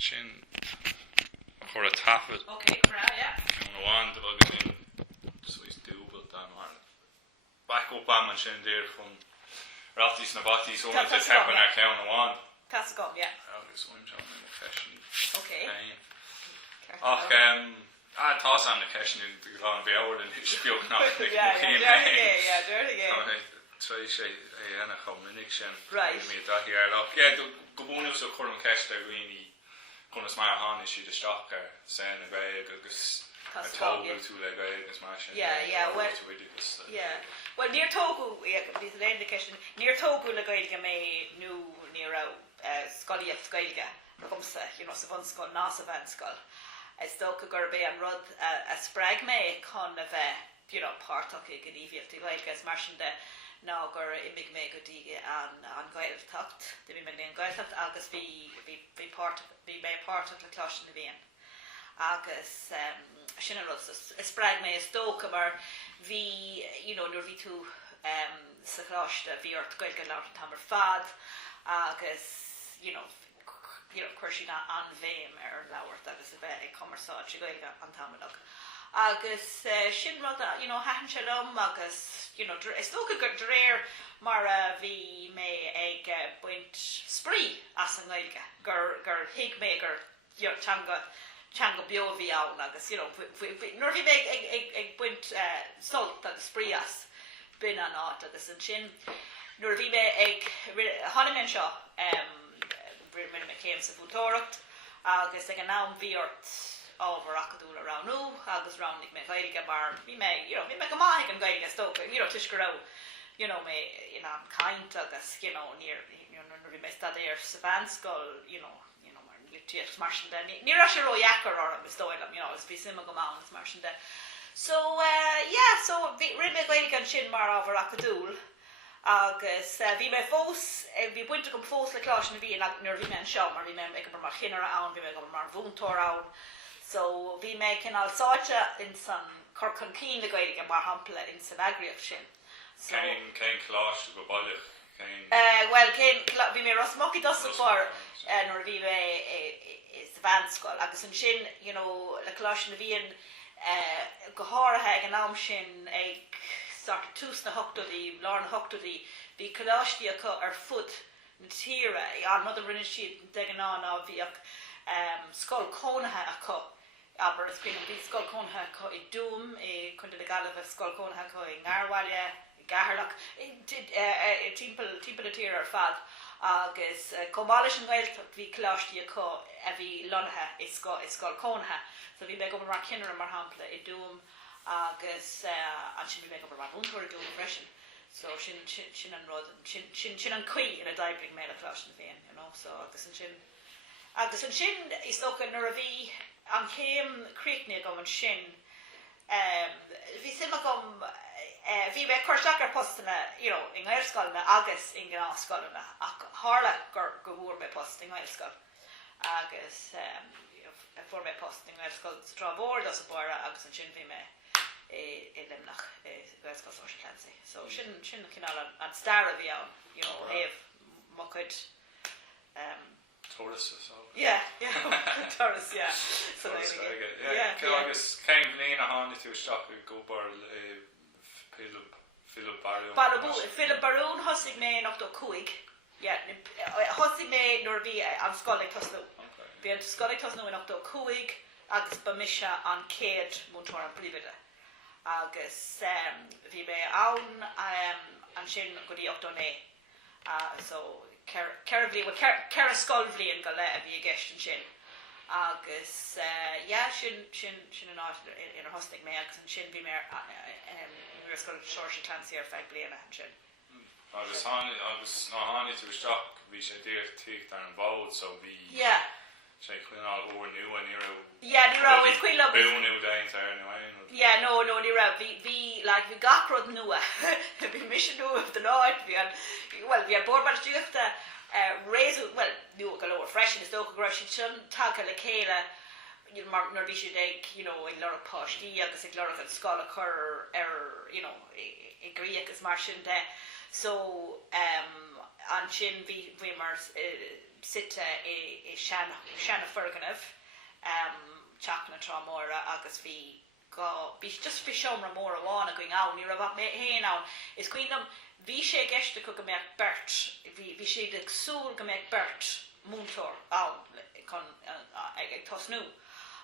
Sin chur a tafod. Okay, yeah. An bháin de agus in Swiss dúbal dan mar. Back up am an sin déir chun ratís na batís ó te tepan ar ceann an bháin. That's go, yeah. Agus múinteoir na ceisiní. Okay. Ach, tá an na ceisiní an bheabhar in is beag nach. Yeah, dirty. Try sé ana chomhnigh sin. Right. Mi da hi ar lach. Yeah, go búnú so chur an ceist ar rií conas mar hána si de stoch ar sen a gael agus a tógu tú le gael agus mar sin. Yeah, well, yeah. Well, near tógu, bhí an indication, near tógu le gael mé nú near scoiliacht gaelga, gomsa, sa bhain scoil, ná sa bhain scoil. Is dócha gur bé an rud a sppraig mé chun a bheith, pártach i gníomhíocht i gaelga is mar sin de ná gur imig mé go dtí an gaeltacht, de bhí me an gaeltacht agus bhí mé pártach le cláiste na bhíon. Agus sin an rud is sppraig mé is dócha mar bhí, nuair bhí tú sa chláiste bhí ort gaelga leabhar tamar fad agus, chuir sin an bhéim ar leabhart agus a bheith ag commerceáid sé gaelga an tamanach. Agus sin rud hahan sé lom agus is tócha gur dréir mar bhí mé ag buint sprí as an gaelga gur hiig mé gur teanga bio bhí ann agus nuair bhí mé ag buint solt agus sprí as bin an áit agus an sin nuair bhí mé ag tháinig seo bhí mé céim sa bhúnteoireacht agus ag an nám bhí ort over acadúil a ranú agus rannig me gaeilge mar bhí me go maith an gaeilge stocha tuis go rah mé in an caint agus níor bhí me stad ar sa bhanscoil mar tíocht mar sin de ní ra sé roiachar orm is dóil am is bhí sim go mánas mar sin de so bhí ri me gaeilge an sin mar over acadúil agus bhí me fós bhí buinte go fós le cláis na bhí nuair bhí me an seo mar bhí me go mar chinar ann bhí me go mar bhúnteoir ann. So bhí mé cinál sáte in san corcan cín le gaeilge mar hampla in san agriíocht sin. Céin cláis go bailach? Well, bhí mé rasmoci dos bar nuair bhí mé is bhanscoil agus an sin le cláis na bhíon go háirithe ag an nám sin ag tús na hochtaí, lá na hochtaí, bhí cláistí acu ar fud na tíre an mud rinne siad de an ná bhíoch scoil cónathe acu. Aber is bhí scoil cónathe acu i dúm chun le gailh scoil cónathe acu i ngáirhhaile, i gaharlach, timpeall na tíre ar fad agus comáis an gaeltacht bhí cláistí acu a bhí lonathe i scoil cónathe. So bhí me go mar cinnar mar hampla i dúm agus an sin bhí me go mar bhúnteoir i dúm freisin. So sin an rud sin an cuí in a daibling mé le cláiste na bhíon, so agus an sin is tócha nuair a bhí an chéim críicne gom an sin bhí sima gom bhí me chuirteach ar postanna in Gaelscoilna agus in Gaelscoilna ach hála gur go bhúr me post in Gaelscoil agus fuair me post in Gaelscoil sa Trá Mhór as a bara agus an sin bhí me i Luimnigh Ghaelscoil Sheoirse Clancy. So sin cinál an star a bhí ann éh má chuid Taurus so. Yeah, Taurus, yeah. So agus céim léana a hána tú isteach go bar Philip Barún. Philip Barún hosig mé nach do cuaig. Hosig mé nuair bhí an scoil ag tosnú. Bhí an scoil ag tosnú nach do cuaig agus ba mise an céad múinteoir an príomhide. Agus bhí mé ann an sin go dtí 8 so ceir scoil bhliain go le a bhí gceist an sin agus sin an áit inar hosnig mé agus an sin bhí mé Gaelscoil Sheoirse Clancy ar feadh bliana an sin. Agus ná hána tú isteach bhí sé díocht ar an bád so bhí sé chuinál óir nu a ní rah is cuiile búnú daint ar an yeah, no, ní rah bhí gachrod nua bhí mission nua of the night bhí an borbáisteachta réú nu go leir freisin is dócha go raibh sin take le chéile nuair bhí siad ag ag leir páistí agus ag leir an scoil chur ar i gríoch is mar sin de so an sin bhí mar site I Shanna Ferganibh, Teach na Trá Mhór agus bhí just fi seomra mór amháin a going out, ní rah héin out. Is cuinnam, bhí sé gceiste go mbeadh beirt, bhí sé éagsúla go mbeadh beirt Múinteoir ag tosnú.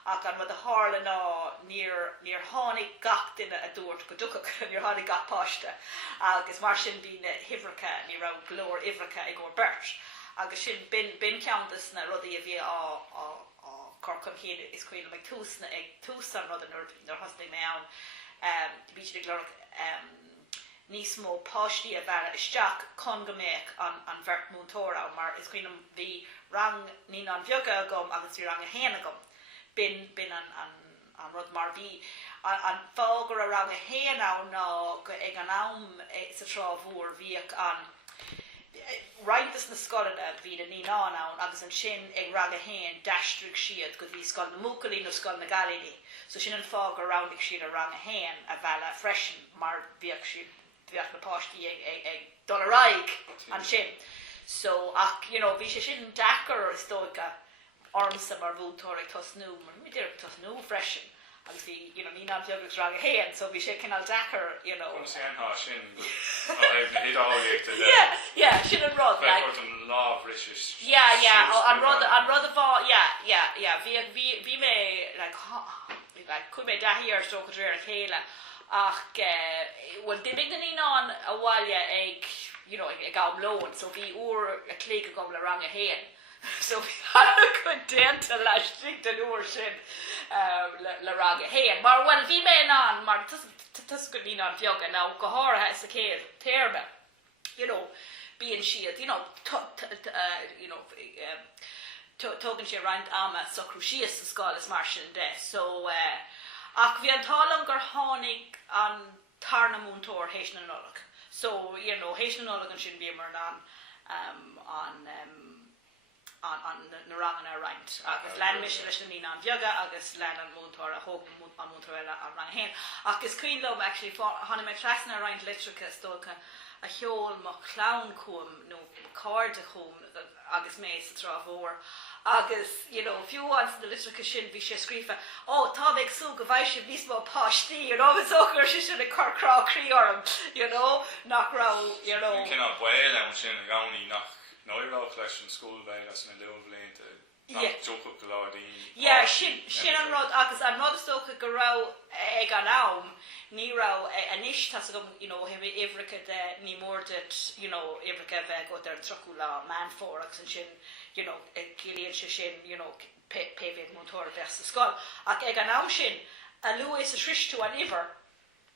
Ach an rud a hála ná níor tháinig gach duine a dúirt go dúchach, níor tháinig gach páiste. Agus mar sin bhí na hifreacha, ní rah glór ifreacha ag gcóir beirt. Agus sin bin ceantas na rudaí a bhí á corcon chéad is cuinnam ag túsna ag túsan rud nar hosna mé ann. Bhí sé glór níos mó páistí a bheith isteach chun go mbeadh an bheirt Múinteoir mar is cuinnam bhí rang ní an bheoga agam agus bhí rang a héana agam. Bin an rud mar bhí an fágur a rang a héana ná ag an am sa Trá Mhór bhíoh an Reintas na scoile bhí na níán ann agus an sin ag rang a héin deistriigh siad go bhí scoil na múcailí nó scoil na gailí. So sin an fágur roundig siad a rang a héin a bheile freisin mar bhíoh na páistí ag dollaraig an sin. So ach, bhí sé sin dachar is dócha ormsa mar Múinteoir ag tosnú, mar mi dtír tosnú freisin. Agus bhí, ní ná bheogus rang a héin, so bhí sé cinál dachar, Chun sé anthá sin, ag na hídálaíochta le. Yeah, sin an rud. Bheith an lámh riis. An rud a bhá, bhí mé, chuid mé dathí ar so go dréir a chéile. Ach, well, dibig na níán a bhaile ag gám lón, so bhí úr a clé go le rang a héin. So bhí go déanta leis den úr sin le rang a héin. Mar well, bhí mé an, mar tus go níán bheoga ná go háirithe sa céad téirbe. Bíonn siad, tógann sé roinnt ama socrú sias sa scoil is mar sin de. So, ach bhí an tálam gur tháinig an tarna Múinteoir héis na nulach. So, héis na nulach an sin bhí mar an na ranganna roinnt. Agus lean mis leis na níán bheoga agus lean an Múinteoir a thug an Múinteoir an rang héin. Ach is cuinnlóm actually tháinig mé trasna roinnt litricha stócha a cheol má clown cuam nó card a chum agus mé sa Trá Mhór. Agus, fiúháin na litricha sin bhí sé scrífa, tá bheith sú go bhaid sé níos mó páistí, agus ógur sé sin a corcrá crí orm, nach rá, Cinál bhail an sin a gánaí nach nóirách leis an scúil bheith as na leomhlínta. Jochach go ládaí. Sin an rud agus an rud istócha go rá ag an am, ní rá anis tá go hebh ifreacha de ní mórdit ifreacha bheith go ar trochu lá man fór agus an sin cilíonn sé sin pebéad Múinteoir bheith sa scoil. Ach ag an am sin a luas a shristú an iver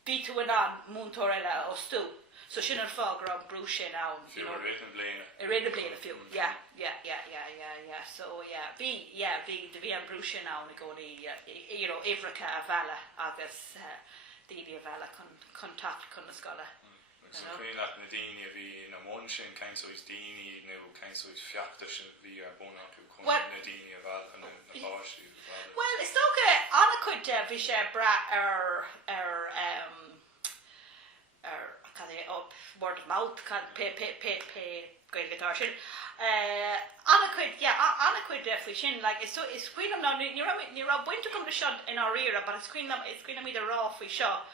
bí tú an Múinteoir eile ó stú. So sin an fág an brú sin ann. Fiú a réit an bliana. A réit an bliana fiú, yeah. So, bhí an brú sin ann a gcónaí, ifreacha a bheile agus daoine a bheile contact chun na scoile. Agus an cuineach na daoine a bhí na món sin cainsois daoine nó cainsois fiachta sin bhí ar bónach chun na daoine a bheile na páistí. Well, is tócha anna chuid bhí sé bra ar word of mouth pe guitar sin. Anna quid fwy sin like it's cuinnam now ni ra buinte come to shot in our ear but it's cuinnam me the raw fwy shot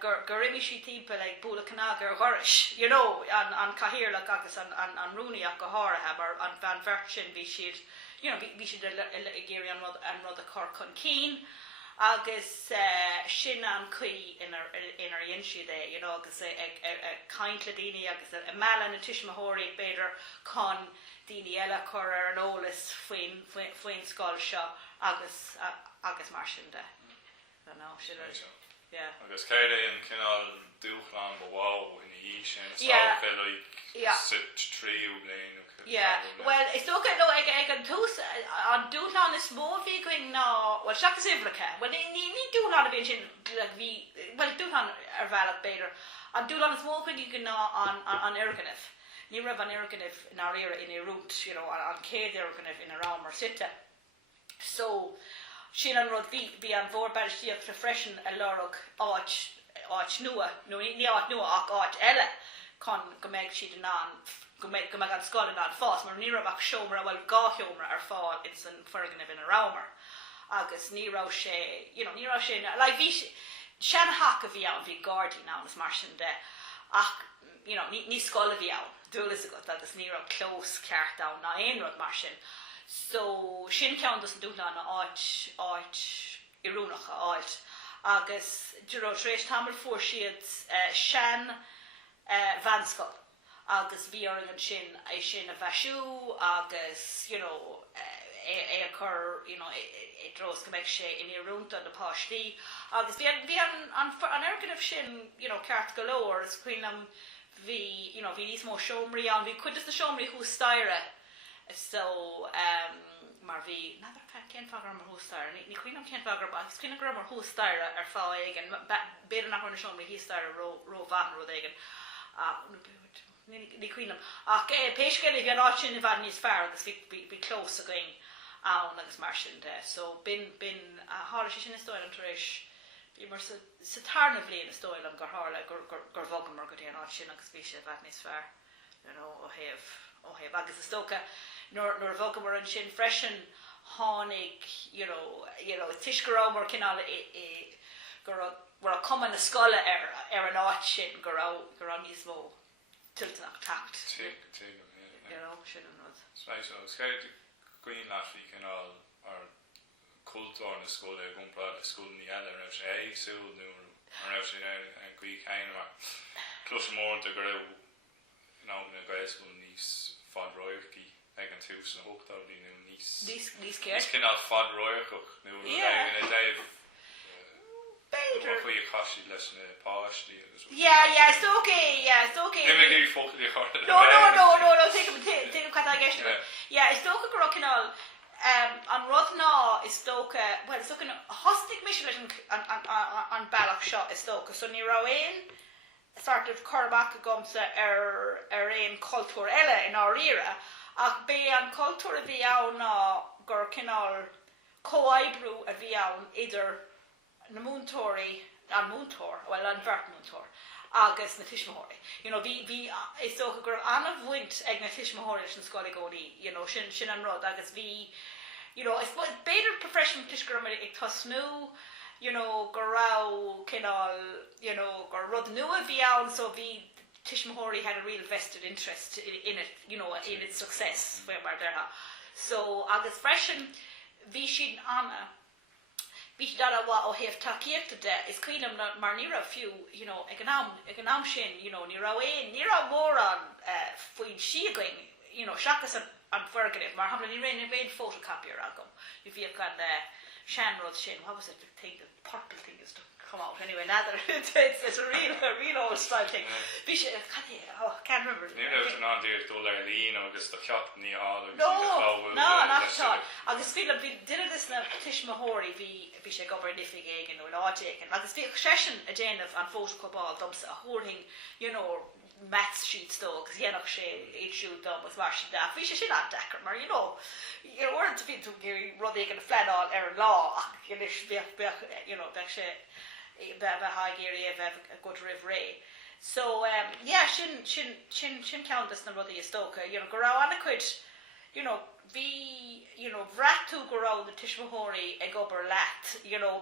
gorimi shi tipa like bula canaga gorish an Cathair like Agus an Rooney a Gahara have an van virchin be she'd be she'd a geri an rod a corcon keen Agus sin an cui in our inshi de agus a kaintla dini agus a malan a tuismitheoirí beidir con dini ela cor an ólas faoin scoil seo agus mar sin de. Agus céide an cinál dúchlan bháw in the sin sáca like tríú blian. Well, it's okay though. I can toast on dúchlan is smó fi going ná well seachas ifreacha. Well, ní dúchlan a bhíonn sin well dúchlan ar bhealach beidir. An dúchlan is smó fi going ná an Erganibh. Ní raibh an Erganibh in our era in a route, an céad Erganibh in a ram or sitte. So sin an rud bhí an bhór bailtíocht freisin a lorug áit nua, ní áit nua ach áit eile. con go méid siad go méid an scoil an fás, mar ní raibh ach seomra bhfuil gá seomra ar fáil in san fergan a bhín a rámar. Agus ní raibh sé, like bhí sean hac a bhí ann, bhí Gardaí ná is mar sin de, ach, ní scoil a bhí ann, dúlas a go, agus ní raibh clós ceart ann ná aon rud mar sin. So sin ceann dus an dúna na áit iúnach a áit. Agus rééis tamil fuair siad sean bhanscoil. Agus bhí ar an sin é sin a bheisiú, agus, é a chur, é dros go méid sé in iarúnta na páistí. Agus bhí an airganmh sin, ceart go leor, is cuinnam bhí níos mó seomraí an, bhí cuidas na seomraí hústaire. So, mar bhí, nadidir cén fágar mar hústaire, ní cuinnam cén fágar, agus cuinnam gur mar hústaire ar fá éigen, beidir nach na seomraí hústaire ró bhain rud éigen. Ní cuinnam. Ach, péisgeile bhí an áit sin i bhain níos fearr, agus bhí clós a going ann agus mar sin de. So, bin hála sé sin na stóil an taréis, bhí mar sa tarna bhbliain na stóil am gur hála, gur bhogam mar go dtí an áit sin agus bhí sé bhain níos fearr, ó heh. Agus is tóca, nuair bhogam mar an sin freisin tháinig, tuis go raibh mar cinál gur a cumann na scoile ar an áit sin gur an níos mó tiltnach tacht. Sin an rud. Scair Queen Laffy cinál ar cultúr na scoile gúmpla a scoil ní eile raibh sé éagsúla nó raibh sé an gcuí chéine mar clúis mórnta gur raibh na Gaelscoil níos fad roiircí ag an tús na hóchtáilí nó níos cinál fad roiircach nó léamh chuí a cosí leis na páistí agus it's okay. Ní mé fócail í chuir. No, take cat I guess. It's tóca go cinál an rud ná is tóca, well, it's tóca hostig mission an bailach seo is tóca, so ní rá éin sort of chorbach a gomsa ein cultúr eile in áíire, ach bé an cultúr a bhí ann ná gur cinál cóibrú a bhí ann idir na Múinteoirí, an bheirt Múinteoir, agus na tuismitheoirí. Bhí is tócha gur anna bhaint ag na tuismitheoirí sin scoile gcónaí, sin an rud, agus bhí, is beidir professional tuisgurm ag tosnú, gur rá cinál, gur rud nua bhí ann, so bhí tuismitheoirí had a real vested interest in it, in its success, mar derha. So, agus freisin, bhí siad anna, bhí siad dara ó heh takeíochta de, is cuinnam mar ní raibh fiú, ag an am sin, ní raibh mór an faoin siagaing, seachas an ferganibh, mar hamla ní raon féin photocopier agam. You bhí an Shanrod sin, what was it, the thing, the purple thing is to come out anyway, it's a real old style thing. Can't remember. Ní raibh an Deirdre dul ar líon agus do ceap ní áil. No, not at all. Agus Philip did this na tuismitheoirí bhí sé gobar nifig éigen ó láitéigen. Agus bhí sesin a déanamh an photocopáil domsa a thuirthing, maths sheets though, because dhéanach sé éagsúla dom with mar sin da. Bhí sé sin an dechar, mar weren't to be to rud éigen a fleanáil ar an lá, bheith sé bheith haigéirí a bheith a good rih ré. So, sin ceantas na rudí is tóca, go rá anna cuid, bhí, bhreachtú go rá na tuismitheoirí ag obair leat,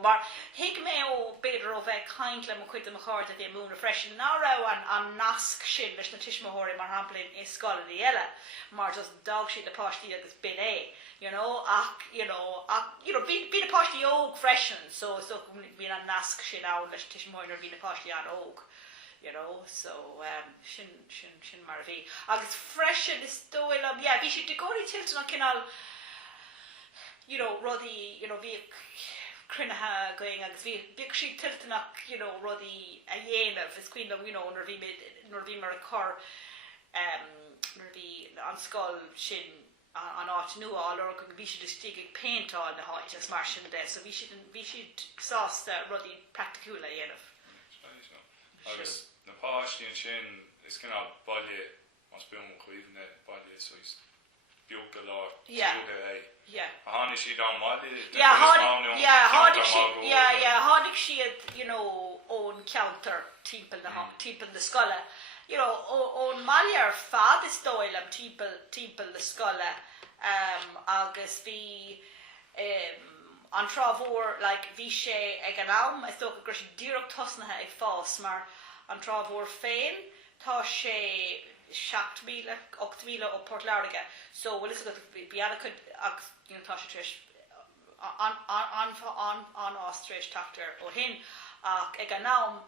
mar hic mé ó beidir ó bheith caint le mo cuid am cháird a dé múna freisin, ná rá an nasc sin leis na tuismitheoirí mar hamplainn is scoile eile, mar just dag siad na páistí agus bin é, ach, bhí na páistí óg freisin, so bhí an nasc sin ann leis tuismitheoirí bhí na páistí an óg. So sin mar bhí. Agus freisin is dóil bhí si de góirí tiltan an cinál, rudí, bhí crunathe going agus bhí si tiltanach, rudí a dhéanamh, is cuinnam, nuair bhí mar a chur, nuair bhí an scoil sin an áit nua, or go bhí si de stigig paintáil na háit as mar sin de, so bhí si sásta rudí practicúla a dhéanamh. Agus na páistí an sin is cinál baile mas buam chuomhne baile so is beoga lá beoga é. A tháinig siad an maile? Tháinig siad, ón counter timpeall na scoile ón maiar fad is dóil am timpeall na scoile agus bhí an Trá Mhór bhí sé ag an am is tócha gur sé díreach tosnathe ag fás mar an Trá Mhór féin tá sé 7,000 8,000 ó Port Lairge so bhfuil is go bíanana chud agus tá sé tris an ástréis tachtar ó hin ach ag an am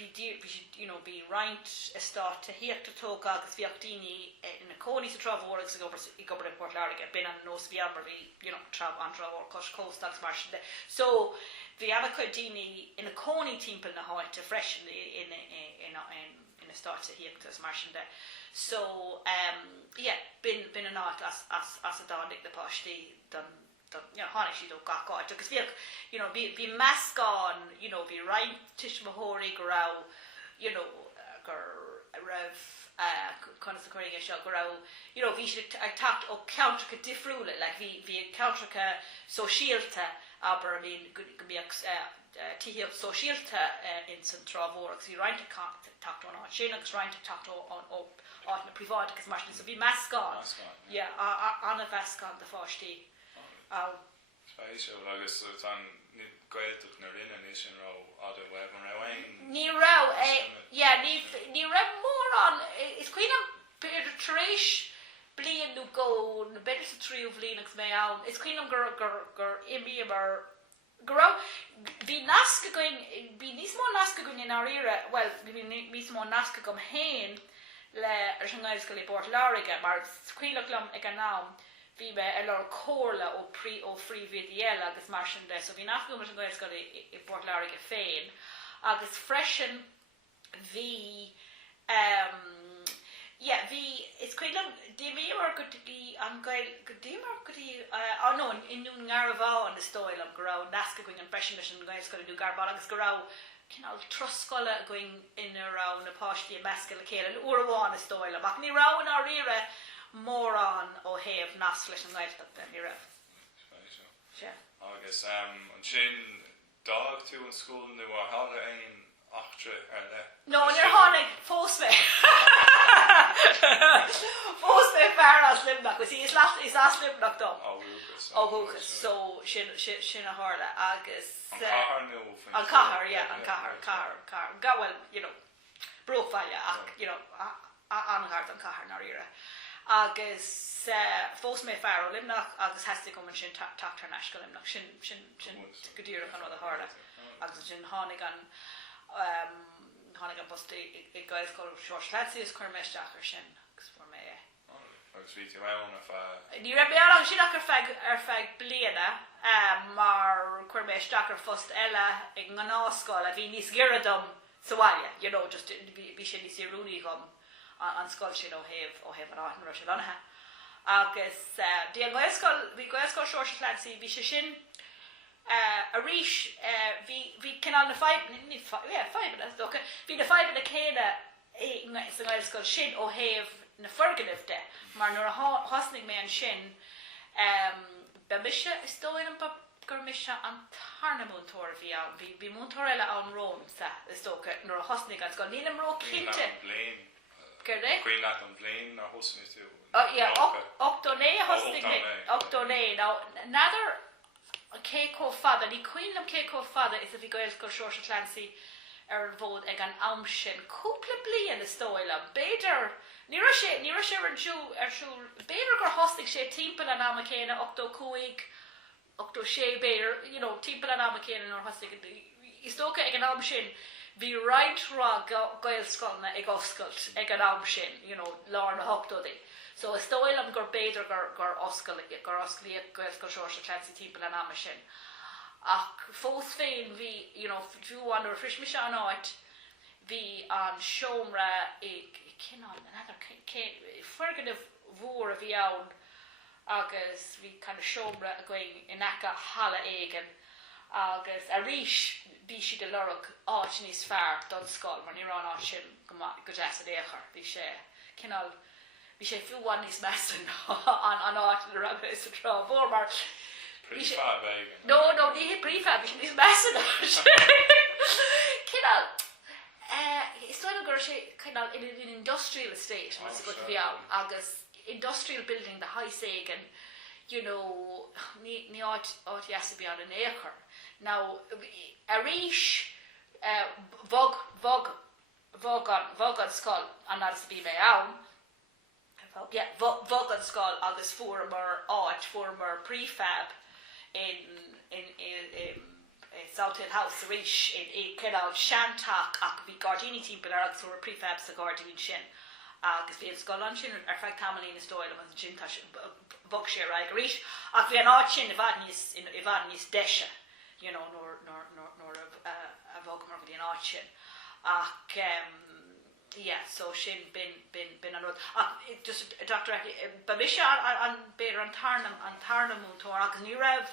bhí roinnt istát a hiachtatóga agus bhíocht daoine ina cónaí sa Trá Mhór agus i gobar Port Lairge bin an nós bheamar bhí an Trá Mhór cóstagus mar sin de so bhí anna chud daoine ina cónaí timpeall na háinte freisin in istát a hiachtas mar sin de so bin an áit as a dánig na páistí hánig siad ó gaáid agus bhí meascán bhí roimh tuismitheoirí go raibh gur raibh conas a chuirige seo go raibh bhí siad ag tacht ó ceantracha difriúla bhí ceantracha sóisialta aber go bíoh tíoh sóisialta in san Trá Mhór agus bhí roinnte tacht ó áit sin agus roinnte tacht ó áit na príváid agus mar so bhí meascán anna bheascán de fáistí Spéisiú agus an gaeltach na rinne is sin rá ada web an rahain. Ní rah mór an is cuioine an beidir tréis blian nó go na beidir sa tríú bhlíanaach mé ann is cuioine gur imí mar go raibh bhí nasca going bhí níos mó nasca going in áíire well bhí níos mó nasca gom héin le ar an Gaelscoil Port Lairge mar cuioinech lom ag an nám bhí me ar cóla ó phríomhíal agus mar sin de so bhí nasca mar an Gaelscoil i Port Lairge féin agus freisin bhí bhí is cuilam déimar go dtí an gail go déimar go dtí nó inú ngarabhá an is dóil am go raibh nasca going an freisin leis an Gaelscoil inú garbal agus go raibh cinál troscoile going in ará na páistí a measca le céile an uairháin is dóil amach ní rá an áíire mór an ó héamh nas leis an gailteachta ní raibh. Agus an sin dag tú an scúl nó a hála aon achtra ar le? No, níor tháinig fós mé. Fós mé fear as Luimnigh, is as Luimnigh dom. Ó Bhuachas, so sin a hála agus... An Cathair nó? An Cathair, an Cathair. Well, brófáile ach, anhart an Cathair nar ire. Agus fós mé fear ó Luimnigh agus heasta go sin tachtar neisco Luimnigh sin go dtíreach an rud a hála agus sin tháinig an post i Ghaelscoil Sheoirse Clancy is chuirméisteach ar sin agus fuair mé agus bhí tú ann ní raibh beag sin ar feadh bliana mar chuirméisteach ar fust eile ag an nGaelscoil a bhí níos giradom sa bhaile just bhí sin níos iarúnaí gom an scoil sin ó héamh an áit mar sin anathe agus bhí Ghaelscoil Sheoirse Clancy bhí sé sin a ríis bhí cinál na bhí na faibe na céine sa Gaelscoil sin ó héamh na forganibh de mar nuair a thosnig mé an sin be mise is dóid an gur mise an tarna múinteoir bhí ann bhí múinteoir eile an Róm sa is dócha nuair a thosnig an scoil níl am ró cinnte Cuioinleach an bléin a thosnig tú? Ochtoné thosnig ochtoné nadidir céco fada, ní cuiinlam céco fada is a bhí Gaelscoil Sheoirse Clancy ar an bhód ag an am sin cúpla bliain is dóile béidir ní raibh sé arsúil béidir gur thosnig sé timpeall an am céine 8-5 8-6 béidir timpeall an am céine nó thosnig is dócha ag an am sin bhí roinnt rá Gaelscoilna ag oscailt ag an am sin lár na 8 So is dóil am gur béidir gur oscailíoh Gaelscoil Sheoirse Clancy timpeall an am sin. Ach fós féin bhí fiúháin ar fris mis an áit bhí an seomra ag cinál fuirganibh mhór a bhí ann agus bhí kind of seomra a going in acha hala éigen agus a ríis bhí si de lorug áit níos fearr don scoil mar ní rán áit sin go deas a éachar bhí sé cinál bhí sé fiúháin níos mesan an áit le rugga is a Trá Mhór mar Príomhfab éigen? No, ní hí príomhfab bhí sé níos mesan cinál It's not a good kind of in an industrial estate, was good to be out. Agus industrial building, the high seg, and you know, ni ought yes to be on an acre. Now, a rish, vog on skull, and that's to be my own. Yeah, vog on skull, agus former prefab in South Hill House, rish, in kind of Shantak, ach, vi Gardini team, but agus for prefab sa Gardini shin. Agus vi skull on shin, fact Tamalina Stoyle, and Jintash, Bogshire, I agree. Ach, vi an art shin, Ivani's desha, you know, nor a vog more than an art shin. Ach, yeah, so shin been on road. Just Dr. Babisha and better on Tarnam Múinteoir agus ní raibh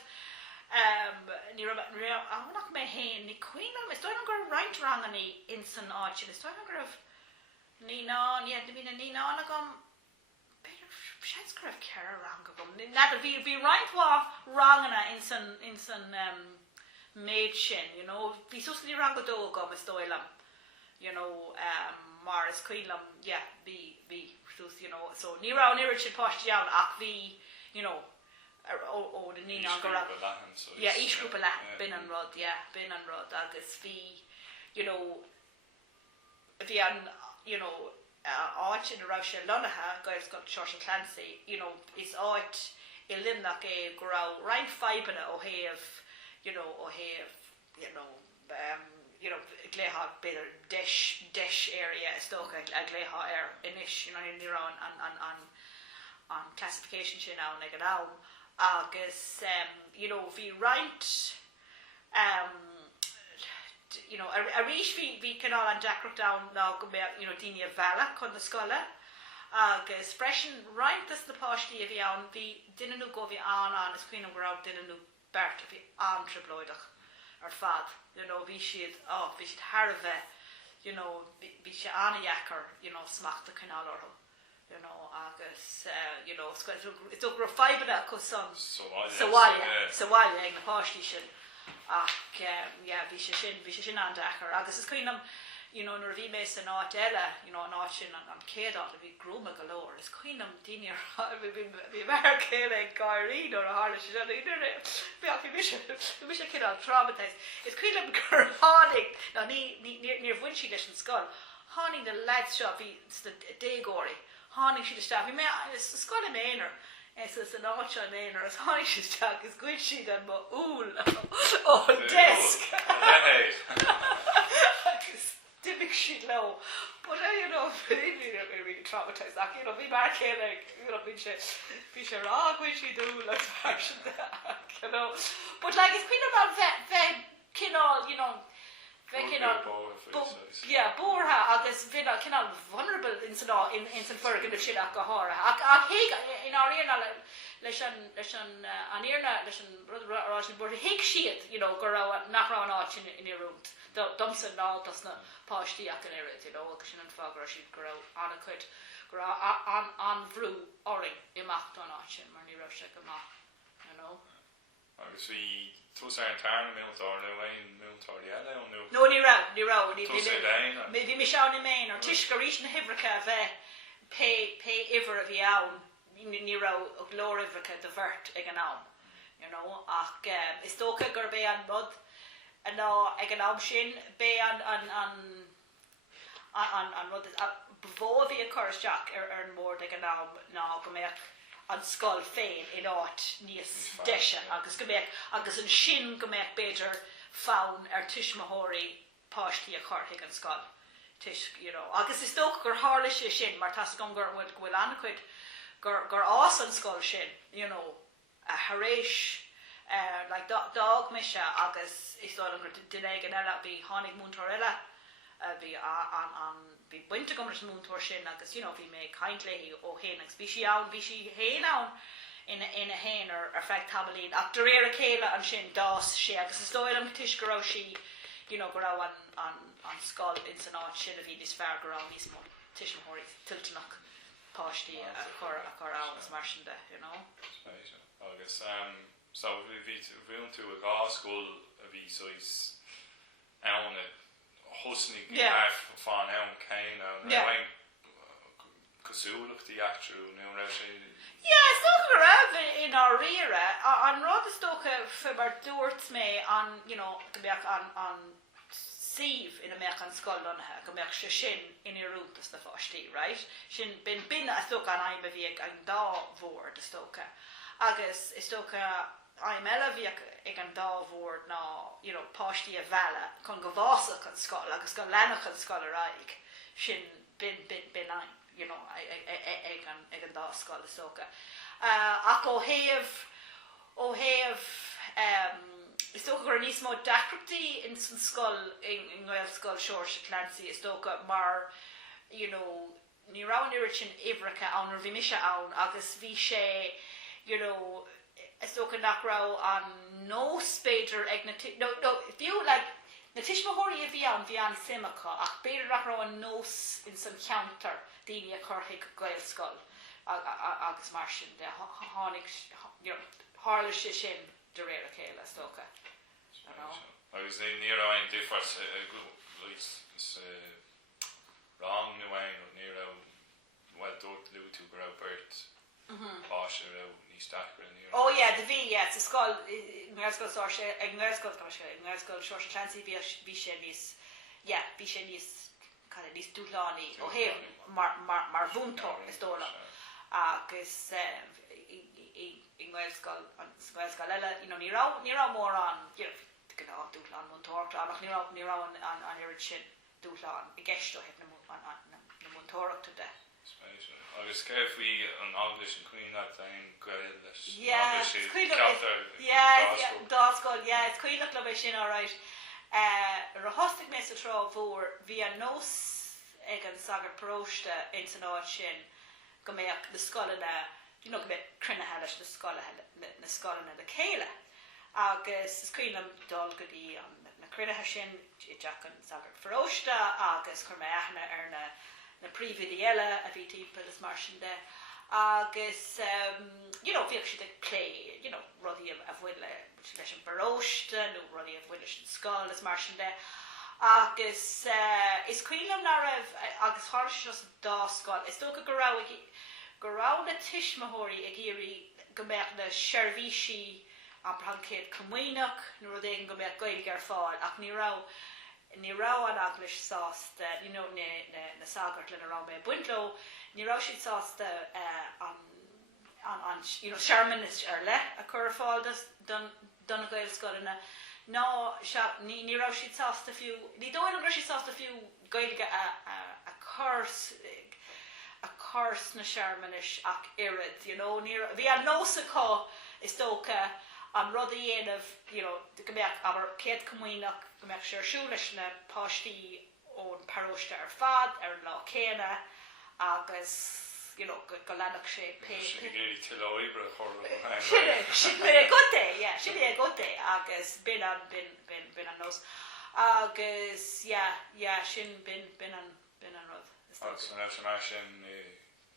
I'm not my hen ni queen am is don't go right ranganna in san áit is don't go ní ná yeah to be ní ná agam better sheds grave care rangagum not be right wa ranganna in san maid shin you know be so sli rangadó gum is doilam you know Mars Queenlam, yeah, be, you know, so Nira should post down, be, you know, the Nina on Garab. Yeah, each group of that, bin and rod, Agus, you know, the, you know, arch in the Roche Lunaha, Gaelscoil Sheoirse Clancy, you know, is art, Luimnigh grow, right fibre, you know, Gleha better dish area stoka a Gleha inish you know in their own on classification shin now nigga now Agus you know vi right you know a rish vi can all and jack down now go you know dinia vala con the scoile Agus expression right this the partially of yawn vi didn't go vi on is queen of ground didn't bert vi on triploidach or fad, you know, we should harve, you know, we should anayaker, you know, smack the canal or, you know, Agus, you know, it's over a fibre that cause some, Somalia, in the party should, yeah, we should andaker, Agus is kind of, you know, nor vi mes an art ella, you know, an art shin an kedot to be groma galore. It's kind of dinner, be American Gyrene or a harness, we should kid all traumatized. It's kind of haunting, now near Winchie Dish and Skull, haunting the lads shop, it's the day gory, haunting she the staff, it's the Skull in Maynor. It's an arch on Maynor, it's haunting she staff, it's good she done, but desk. Big shit low, but you know, really traumatized. Like you know, we back here like you know, we should rock, we should do like fashion, you know. But like it's kind of about that, you know, yeah, borha. I guess kind of vulnerable in some Fergus of shit like Gahara. I hate in our ear now. Leshan Anirna, Leshan brother Rajin, but hate shit, you know, go around, knock around arch in your room. Dumpson all does not posh the acaneret, you know, because in Fogger she'd grow on a quid, grow on Vrew, Oring, Imacht on Archin, Marnie Roshek, you know. Agus we those are Tarn Múinteoir no way Múinteoir no ni row maybe Michelle in Main or Tishgarish and Hivrika pay ever of yawn ni row glor Hivrika the vert again you know ach is stoka gurbe and bud and now again shin be on what is before the occurs Jack earn more again now go make an scoil féin in áit níos deise agus go méid agus an sin go méid beidir fáin tuismitheoirí páistí a chorthaigh an scoil you know agus is tócha gur hála sé sin mar tas gon gur bhfuil anchuid gur ás an scoil sin you know a haréis like dog mise agus is dó an gur duine an eile bhí tháinig Múinteoir eile bhí be winter gummers Múinteoir sin agus you know bhí mé caintléí ó héin agus bhí si héin ann in a héin ar fecht tabalín ach de réir a céile an sin dás sé agus is dóil an tiis go raibh si you know go raibh an scoil in san áit sin a bhí níos fearr go raibh níos mó tuismitheoirí tilteanach páistí a chur áras mar sin de you know agus so bhí tú a Gaelscoil a bhí sois ann hosnig gath fan ewn cain and cosúlachtaí actual nu raibh Yeah, stocha go raibh in our rire an rud is stocha fibar dúirt mé an go mbeadh an sieve in a meach an scoil lonathe go mbeadh sé sin inarúntas na fáistí, right? Sin bin a stocha an aimime bhíag an dá mhór de stocha agus is stocha aim eile bhíag ag an dá mhór ná páistí a bheile chun go bhásach an scoil agus go lenach an scoil araig sin bin aim ag an dá scoil is stocha ach ó héamh is stocha gur níos mó dacruptaí in san scoil in Ghaelscoil Sheoirse Clancy is stocha mar ní rán iiri sin ibreacha ann ar bhí mise ann agus bhí sé is stocha nach rá an nóspéidir ag fiú na tuismitheoirí a bhí an simachá ach beidir nach rá an nós in san cheantar daoine a chorthaigh Gaelscoil agus mar sin de tháinig hála sé sin de réir a chéile stocha. Agus ní raibh diffas rang nu ein ní raibh well dúirt lú tú go raibh beirt páise raibh níos dachar ní Oh yeah, the V, yeah, it's a skull. Ngeelscoil Sheoirse Clancy bhí sé níos kind of níos dúlánaí ó héir mar Múinteoir is dóla agus in Gaelscoil eile ní rá mór an dúlán Múinteoir ach ní rá an irid sin dúlán i gceistú na Múinteoireachta de. Agus céir bhí an Agus an cuioineach daon gaol leis Gaelscoil, it's cuioineach le bheith sin áráid. Ra hostig mé sa Trá Mhór bhí an nós ag an sagart próiste in san áit sin go mbeadh na scoile go mbeadh crunethe leis na scoile na chéile agus is cuioinam dul go dtí na crunethe sin deach an sagart próiste agus chuir mé aithne ar na príomhidí eile a bhí timpeall is mar sin de agus bhíoh siad ag plé rudí a bhfuil leis an baróiste nó rudí a bhfuil leis an scoil is mar sin de agus is cuioinam ná raibh agus thar sin dá scoil is tócha go rá na tuismitheoirí ag iarraí go mbeadh na seirbhísí an brancéad Múinteoir nó rud éigin go mbeadh gaeilge ar fáil ach ní rá an aglis sásta na sagart le rá mé buintló ní rá siad sásta an seomra ar le a chur fáil don Gaelscoil ní rá siad sásta fiú ní dóid an siad sásta fiú gaeilge a churs na seomra ach irid bhí an nósachá is tócha an rud a dhéanamh go mbeadh aber céad Múineadh go mbeadh séirsú leis na páistí ón paróiste ar fad ar an lá céine agus go lenach sé pe sin é goté agus bin an nós agus sin bin an rud.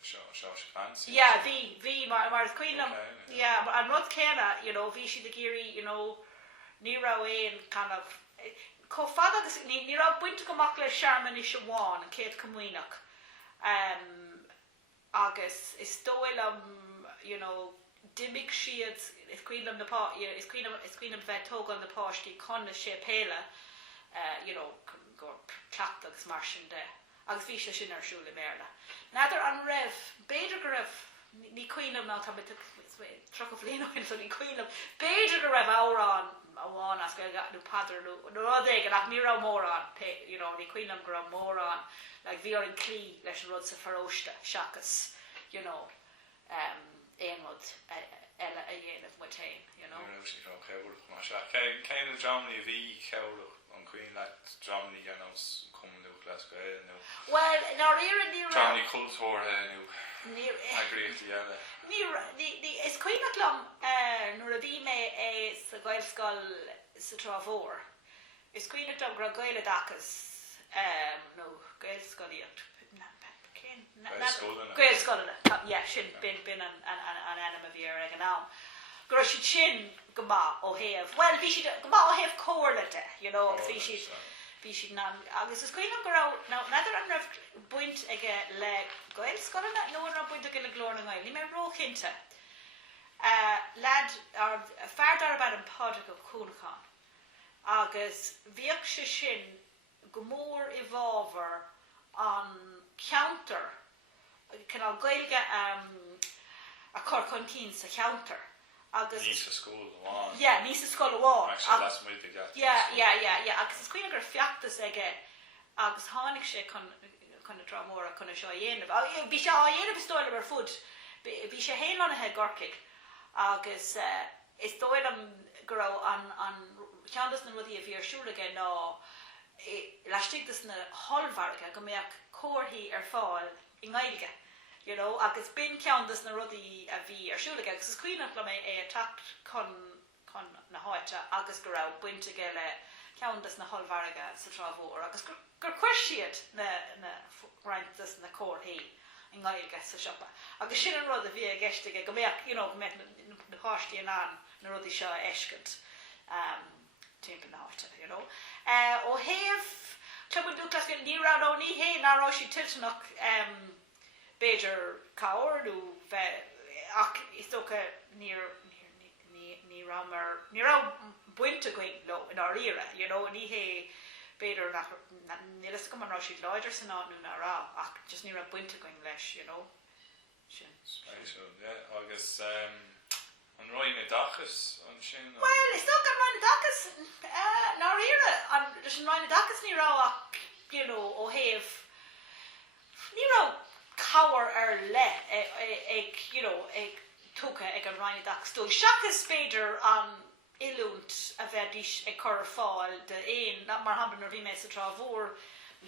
Sheoirse Clancy. Bhí mar cuioinam an rud céine bhí siad a géirí ní rá éon kind of có fad agus ní rá buinte goach le seomra is amháin an céad Múineadh agus is dóil dimig siad is cuioinam bheith tógáil na páistí chun na sé péile go teacht agus mar sin de agus bhí sé sin arsúla méarla. Nadidir an raibh beidir go raibh ní cuioinam ná tá tro go bhléanain so ní cuioinam beidir go raibh árán amháin as go nó padar nó rudéig ach ní rá mórán ní cuioinam go raibh mórán le bhí ar an clí leis an rud sa pharóiste seachas éon rud eile a dhéanamh mu tain. Céine Germany a bhí ceolach an cuioin le Germany ganás cumú Gaelscoil nó well ná ní Germany cultúr nó agréachtaí eile is cuioinach lom nuair a bhí mé sa Gaelscoil sa Trá Mhór is cuioinach lom gur gaile dachas nó Gaelscoilíocht Gaelscoil sin bin an enam a bhí ar ag an am gur sin go maith ó thaobh well bhí siad go maith ó thaobh cóirlete agus bhí siad bhí si ná agus is cuioine go raibh ná nadidir an raibh buint ige le Gaelscoil nó an raibh buint ige le glór na Gael ní mé róchinte lad ar feardar about an pod go cúnachán agus bhíoh sé sin go mór I bhábhar an counter canál Gaeilge a cur chun cín sa counter agus níos a scoil amháin. Yeah, níos a scoil amháin. Actually, that's muy big that. Yeah. Agus is cuioine gur fiachtas ige agus tháinig sé chun na Trá Mhór a chun seo dhéanamh. Bhí sé á dhéanamh stoil ar fud. Bhí sé héananathe gorcaig agus is dóid am go raibh an cheantas na rudí a bhí arsúla ige ná leistigtas na hallmharga go mbeadh comharthaí ar fáil I Gaeilge. You know, agus bin ceantas na rudí a bhí arsúla ige agus is cuioine le mé é tacht chun na háite agus go raibh buinte ige le ceantas na hallmharga sa Trá Mhór agus gur cuir siad na roiimhtas na comharthaí I Gaeilge sa siopa. Agus sin an rud a bhí a gceiste go mbeadh, you know, go mbeadh na háistí an na rudí seo eiscint timp na háite, you know. Ó héamh Clubú dúchas go ní rá ó ní hé nárá sí tiltnach beidir cabhair nó bheith ach is tócha ní rá buinte goin lo in our ire, you know, ní hé beidir nílas go an rá sí láidir san áú na rá ach just ní rá buinte goin leis, you know. Special, yeah. Agus an roimh an sin. Well, is tócha an roimh ná ire leis an roimh ní rá ach, you know, ó héamh ní rá cabhair le ag, you know, ag tócha ag an roimh dachas dó. Seachas beidir an ilúnt a bheith dís ag cur fáil de mar hamban ar bhí mé sa Trá Mhór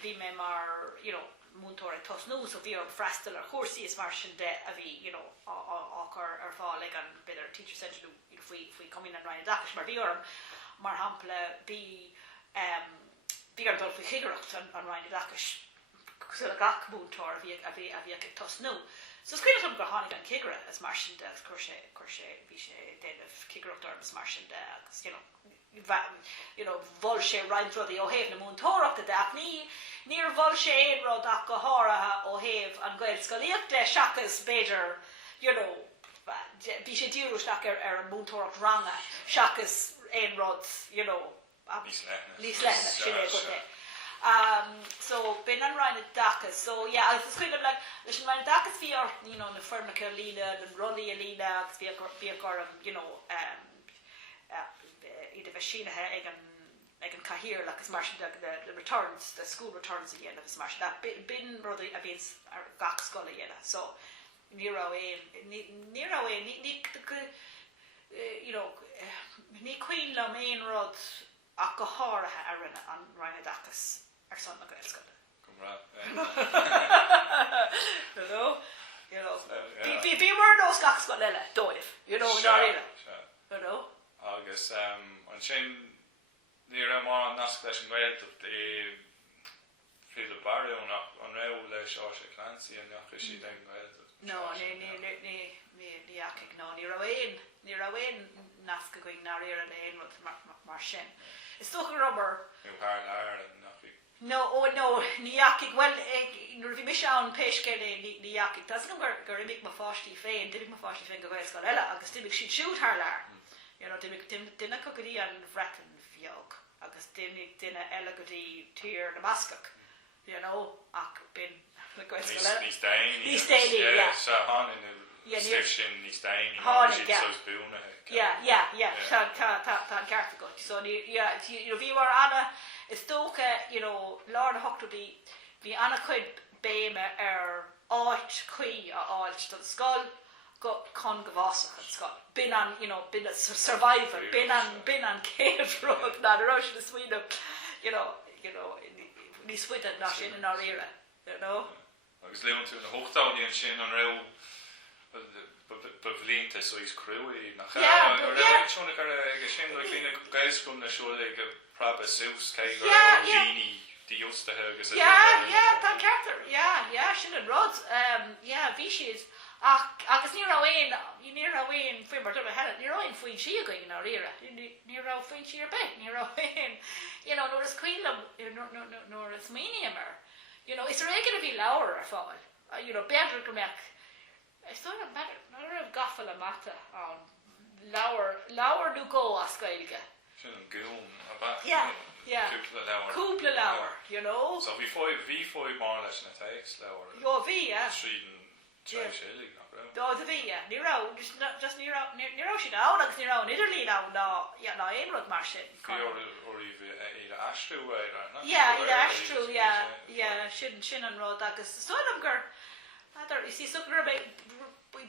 bhí mé mar, you know, Múinteoir ag tosnú so bhí ar freistal ar chóirsaí is mar sin de a bhí, you know, áchar ar fáil ag an beidir teacher central faoi comín an roimh dachas mar bhí orm mar hampla bhí ar dul faoi chigareacht an roimh dachas so le gach Múinteoir a bhí ag tosnú. So scuile an gur tháinig an cigre as mar sin de chuir sé bhí sé déanamh cigareacht orm as mar sin de agus, you know, bhil sé roimh rudaí ó thaobh na Múinteoireachta de ach níor bhil sé éon rud ach go háirithe ó thaobh an Gaelscoilíocht de seachas beidir, you know, bhí sé díúisteach ar an Múinteoireacht ranga seachas éon rud, you know, lís lethna sin é go de. So bin an roimh dachas, so yeah, agus is cuiine like leis an roimh dachas bhí ar, you know, na formica lína, na rudaí a lína agus bhí gur you know, idir bheith sínathe ag an Cathair agus mar sin the returns, the school returns a dhéanamh agus mar sin bin rudaí a bhíon ar gach scoil a dhéanamh, so ní rá you know, ní cuioin le main rud ach go háirithe ar an roimh dachas ar son na Gaelscoil. You know, bhí mar nós gach scoil eile dóibh, you know, ná ire. You know? Agus an sin ní mar an nasc leis an Gaeltacht Philip Barún an raibh le Sheoirse Clancy an nach sí den Gaeltacht. No, ní acig ná ní ra bhéin nasc going ná ire le éon rud mar sin. Is tócha rubber. No, ní acig, well, nuair bhí mis an péiscéile ní acig. Tás go gur imigh má fáistí féin, dimigh má fáistí féin go Gaelscoil eile, agus dimigh siad siúd thar lear. You know, duine cogadí an bhreatain bheag, agus duine eile gotí tír na mascach, you know, ach bin le Gaelscoil eile. Níos daoine, yeah. Sa hánin stif sin níos daoine, hánig, yeah. Sos búna. Yeah, tá cearta go. So, bhí war anna, is tócha, you know, Lár na hochtú bhí anna chuid béime ar áit chuí a áilt do scoil, go con go bhásach an scoil. Bin an, you know, bin a survivor, bin an céad rug na rá sin na Sweden, you know, ní Sweden ná sin in our era, you know. Agus leon tú na hochtáidíonn sin an raibh bevlínta so is cruúí nach réitúna ag sin le lína Gaelscoil na siúla ag praba sús cé gur líní dí ústathe agus tá Cathair, sin an rud, bhí siad agus ní ra éon, ní ra bhain faoin mar duna heile, ní raibh faoin si a gaoin ar ire, ní raibh faoin si ar beth, ní raibh faoin, nóair is cuilam, nóair is Míníonn mar, is réigead a bhí leabhar ar fáil, beadar go mbeadh, is dóna beadar, nó raibh gafail a mata an leabhar nó go a scoilge. Sin an gúm a bach. Yeah. Cúpla leabhar, So bhí fói mar leis na teics leabhar. Jo, bhí, Sríden tre sélig nach raibh. Do the bhí, ní raibh, just ní raibh sin ann agus ní raibh idir lín ann ná éonrad mar sin. Cí orí iad astrú éire, iad astrú, sin an rud agus soilm gur, sugur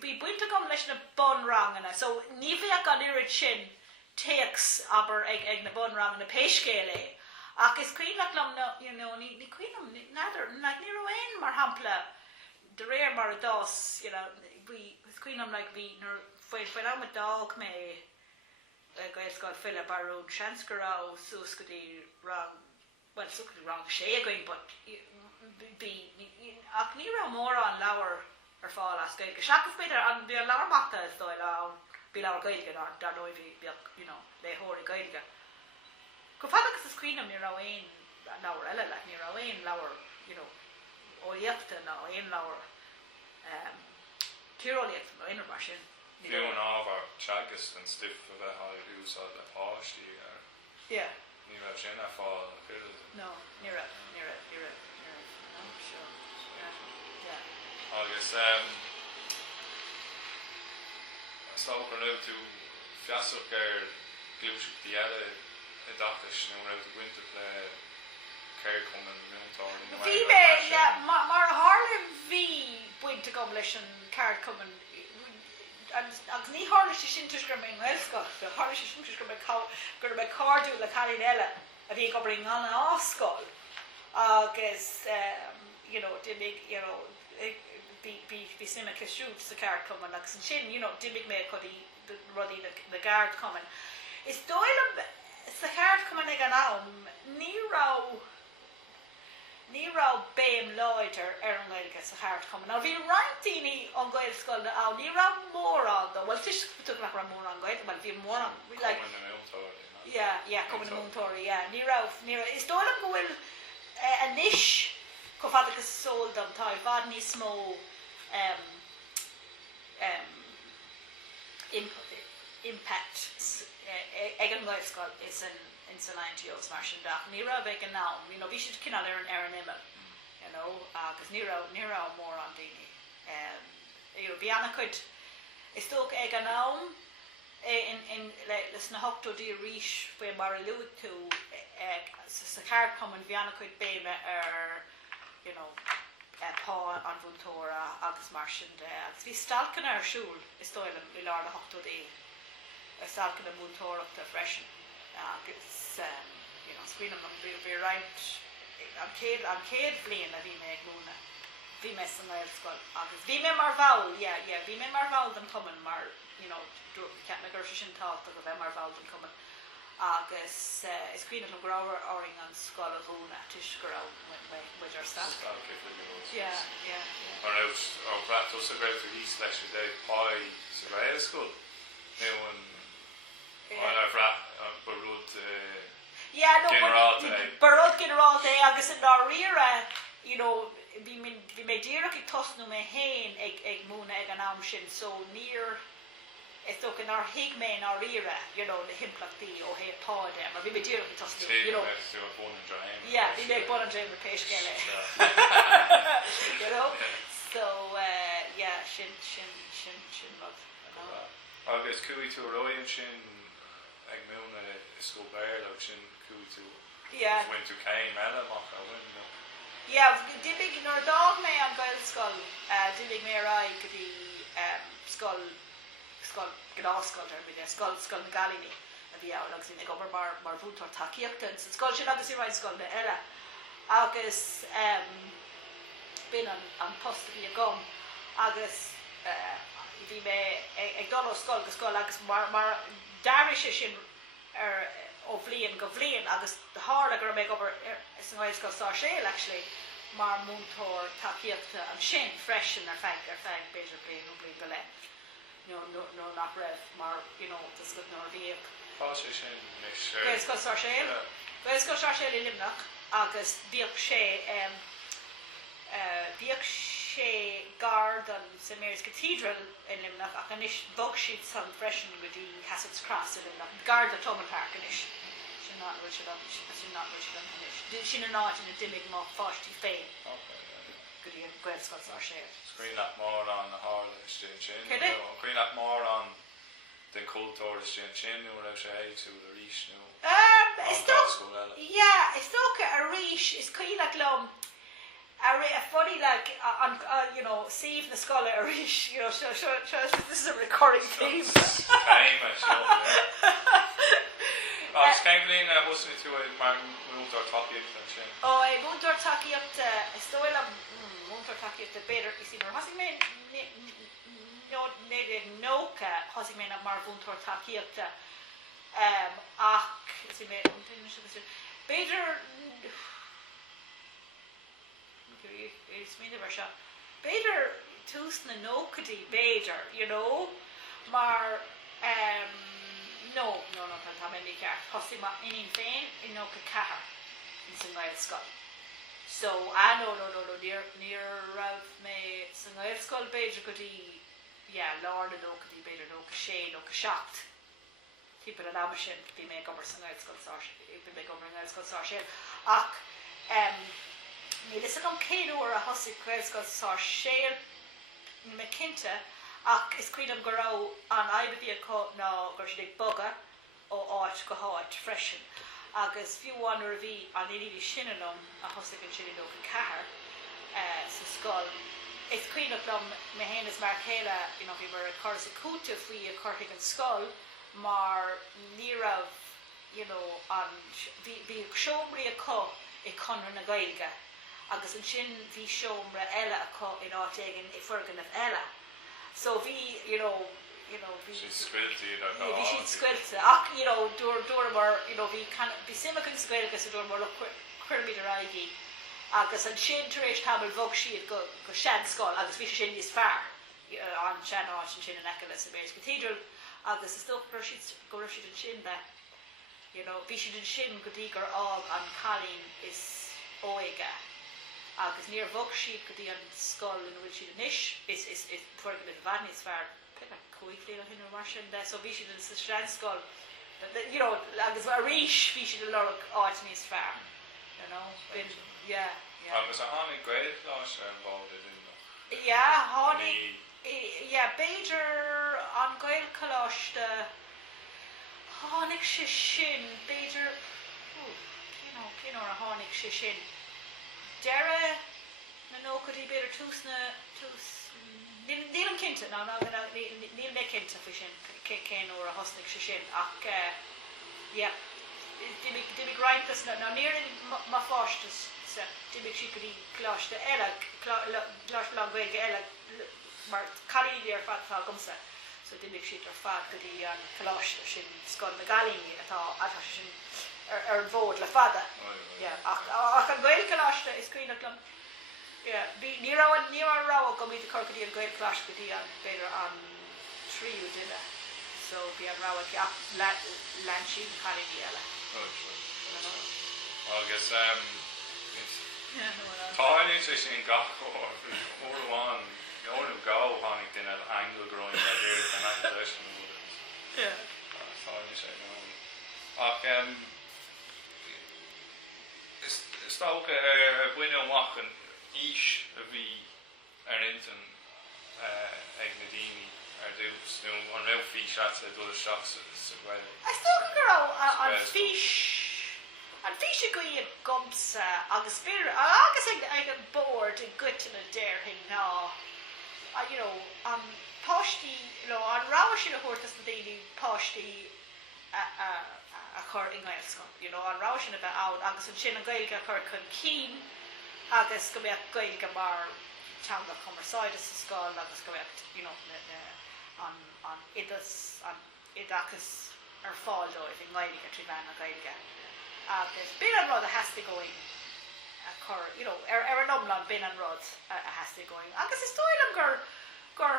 bhí buinte gom leis na bon ranganna, so ní bhíoh an irid sin takes aber ag na bon rang na peiscéile agus cuiinach lam ní cuiinam nádar ní raibh mar hampla de réir mar a dás cuiinam bhí foiin am a dag mé Ghaelscoil Philip Barún seanscurrá suas go dtí rang sé a going, but ach ní raibh mór an leabhar ar fáil a scoil go seachas beidir an bhí an leabhar mata is dóil ann bí leabhar gaeilge dar nóid bhí léthóir gaeilge. Go fad agus is cuiinam ní raibh aon leabhar eile le ní raibh aon leabhar óíochta ná aon leabhar tíreolaíochta nó inar mar sin. Fiú an ábhar teagas an stiff a bheith a úsáid le páistí ní raibh sin a fáil a chuiread. No, ní raibh. Agus Stápar nu tú fiasach gur glúiseach diaile I dachas nó raibh buinte le céir chum an Múinteoir. Bhí mé, mar Harlan bhí buinte gom leis an card cuman agus ní hála sé sin tuisgur mé Gaelscoil, hála sé sin tuisgur mé cardú le cailín eile a bhí go bring an áscoil agus bhí sima cisiúd sa card cuman agus an sin dimig mé chudí rudí na gard cuman. Is dóil sa card cuman ag an am ní rá béim láidir ar an Gaeilge sa card cuman. Now bhí reintíní an Gaelscoil na am ní rá mór an do, well tis tuach nach rá mór an Gaeilge, well bhí mór an cuman na Múinteoir, ní rá is dóil am go bhfuil a niis go fad agus sóldam tá bhd ní smó impact ag an Gaelscoil is in san 90s mar sin dach. Ní rah ag an nám, bhí siad cinál ar an imime, agus ní rah mór an daoine. Bhí anna chuid is tóg ag an nám leis na hochtúidí ríis faoi mar a luigh tú sa card cuman bhí anna chuid béime ar pá an Múinteoir agus mar sin agus bhí stalcan ar siúl is dóil i lár na hochtúidí stalcan na Múinteoireachta freisin agus scríanam bhí roimh an céad bliain a bhí mé ag múna bhí mé san Gaelscoil agus bhí mé mar bhail bhí mé mar bhail den cuman mar ceap me gur sin táta go bheith mar bhail den cuman agus is cuiine an gráhar áing an scoil a bhúna tuis go muid ar stal. Ar bhreachtó sa bheith a hís leis a déh páid sa Gaelscoil. Bhil ar bhreacht barúd barúd generál agus in ná riire bhí mé ddíireach ag tosnú mé héin ag múna ag an am sin so níor is tóg an ar hiig mé ná riire na himplachtaí ó hé páide mar bhí mé ddíireach ag tosnú bhí mé ag bon an draim ar péiscéile so sin rud. Agus cúi tú roiann sin ag múna iscúl béir le sin cúi tú bhain tú céim eile amach a bhain dibig nar dag mé an Gaelscoil dibig mé ra go dtí scoil Gaelscoil ar bhí scoil na Galíní a bhí agus ina gobar mar bhúntar takeíochta san scoil sin agus i raid scoil na eile agus bin an post a bhí a gom agus bhí mé ag dul ó scoil go scoil agus mar dair sé sin ar ó bblion go bblion agus hála gur mé gobar san Gaelscoil Sheoirse actually mar Múinteoir takeíochta an sin freisin ar feig beidir blion ó blion go le. no nach raibh mar, tas go nóir bhíag. Páise sin mis Gaelscoil Sheoirse Gaelscoil Sheoirse Luimnigh agus bhíag sé guard an St Mary's Cathedral in Luimnigh ach anis bog siad san freisin go dtí Hassett's Cross in Luimnigh. Guard a Thomond Park anis. Sin not Richard an anis. Sin an áit in a dimig má fáistí féin. Go dtí an Gaelscoil Sheoirse. Screenach Mhór an na hála sin. Céide? Screenach Mhór an den cultúr sin nó raibh sé éagsúla rís nó Is tócha a rís is cuileach lom a funny like Steve na scoile a rís, this is a recurring theme. Skeimlín a husna tú mar Múinteoir takeíocht an sin. Múinteoir takeíocht is tóil am Múinteoir takeíocht a beidir is inar hosig mé nócha hosig mé mar Múinteoir takeíocht ach is mé beidir is mé ver se beidir tús na nócadí beidir mar no tá mé mé ceart hosig ma inon féin in nócha Cathair in san Gaelscoil. So no níor raibh mé san Gaelscoil beidir go dtí lár na nócadí beidir nócha sé nócha seacht. Tipo an am sin bhí mé gomar san Gaelscoil Sheoirse ach mé is an céadúir a hosig Gaelscoil Sheoirse me cinnte ach is cuiad an go raibh an aibbe bhí ná gur si ag boga ó áit go háit freisin agus bhíháin a bhí an éirí sinanm a hosig an sin nó go Cathair sa scoil. Is cuiad lom me héanas mar chéile bhí mar a choras a cúta faoi a chuirthaigh an scoil mar ní raibh bhí seomraí acu i conran na Gaeilge agus an sin bhí seomra eile acu in áit éigin i forganmh eile. So bhí bhí siad scoilte ach dúir mar bhí simachchan scoil agus a dúir mar le chuirmid a raigí agus an sin tar éis tamil bhog siad go sean scoil agus bhí sin níos fearr an sean áit an sin an eice le St Mary's Cathedral agus is tóch go raibh siad an sin bhí siad an sin go dtí gur ág an chalín is óige agus níor bhog siad go dtí an scoil in bhfuil siad an is tuairg le bhain is fearr chuig léile hinú mar sin so bhí siad an sa sean scoil agus a rís bhí siad an lorg áit níos fearr agus a tháinig Gaelláis involved in tháinig beidir an Gaelcoláiste tháinig sé sin beidir cin a tháinig sé sin deire na nócadí beidir tús níl an cinnte níl mé cinnte fa sin cén ó a hosnig sé sin ach dimig reintas na nírin má fástas dimig si go dtí cláiste eile cláiste le Gaeilge eile mar caríí ar fad fá gomsa so dimig siad ar fad go dtí an cláiste sin scoil na galíní atá sin ar bhód le fada ach an Gaelcoláiste is cuineach lom ní an rá go míad a chuir an Gaelcoláiste go dtí an beidir an tríú duine so bhí an rá lean sin caríí eile agus táhainú sé sin gachóir óháin ónú gáil tháinig duine anglo groin a dúir an an leis táhainú sé ach is tócha ar bhuine amachchan ís a bhí ar intan ag na daoine ar dús nó an raibh fís a dul seach sa bhile. Is tócha go raibh an fís a goí gomsa agus ag an board i gutain a déirthing ná an páistí an ráha sin a chuirtas na daoine páistí a chur in Gaelscoil an ráha sin a bheith ann agus an sin an Gaeilge chur chun cín agus go bheith Gaeilge mar teanga chumaráides sa scoil agus go bheith an idachas ar fáildóibh in Gaeilge trí bheith na Gaeilge agus bin an rud a heasta going a chur ar an omlan bin an rud a heasta going agus is dóil am gur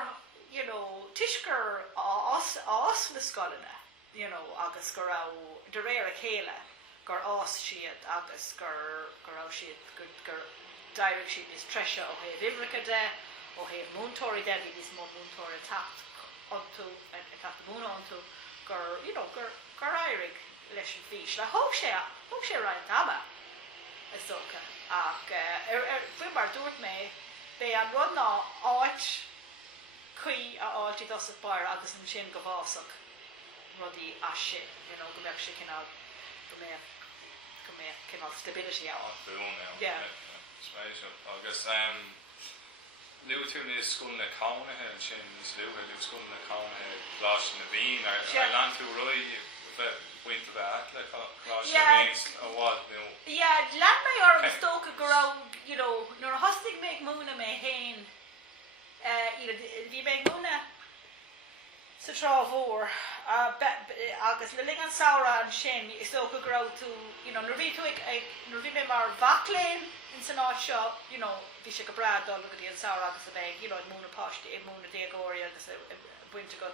Tiisgur ás na scoilena, agus gur de réir a chéile gur ás siad agus gur siad gur dairigh siad is treise ó héh imhreacha de ó héh múinteoirí de bhí is mó múinteoir a tacht antú tacht múna antú gur éirigh leis an fís. Le thug sé ra an taba is socha ach bhí mar dúirt mé bé an rud ná áit chuí a áiltí dos a bair agus an sin go bhásach rudí as sin, go mbeadh sé cinál go mé cinál stability á. Spéisiúil. Agus liú tú níos scoil na cáinithe an sin níos liú scoil na cáinithe chlás na bhín ar lean tú roi bheith buinte bheith le chlás na bhín a bhád nó. Lean mé orm stócha go raibh, nuair a thosaigh méid múna mé hain, bhí méid múna sa Trá Mhór agus le ling an saora an sin is tócha go raibh tú, nuair bhí mé mar bhacléin in san áit seo, bhí sé go brad dul go dtí an saora agus a bheith, múna páistí, múna déagóirí agus buinte go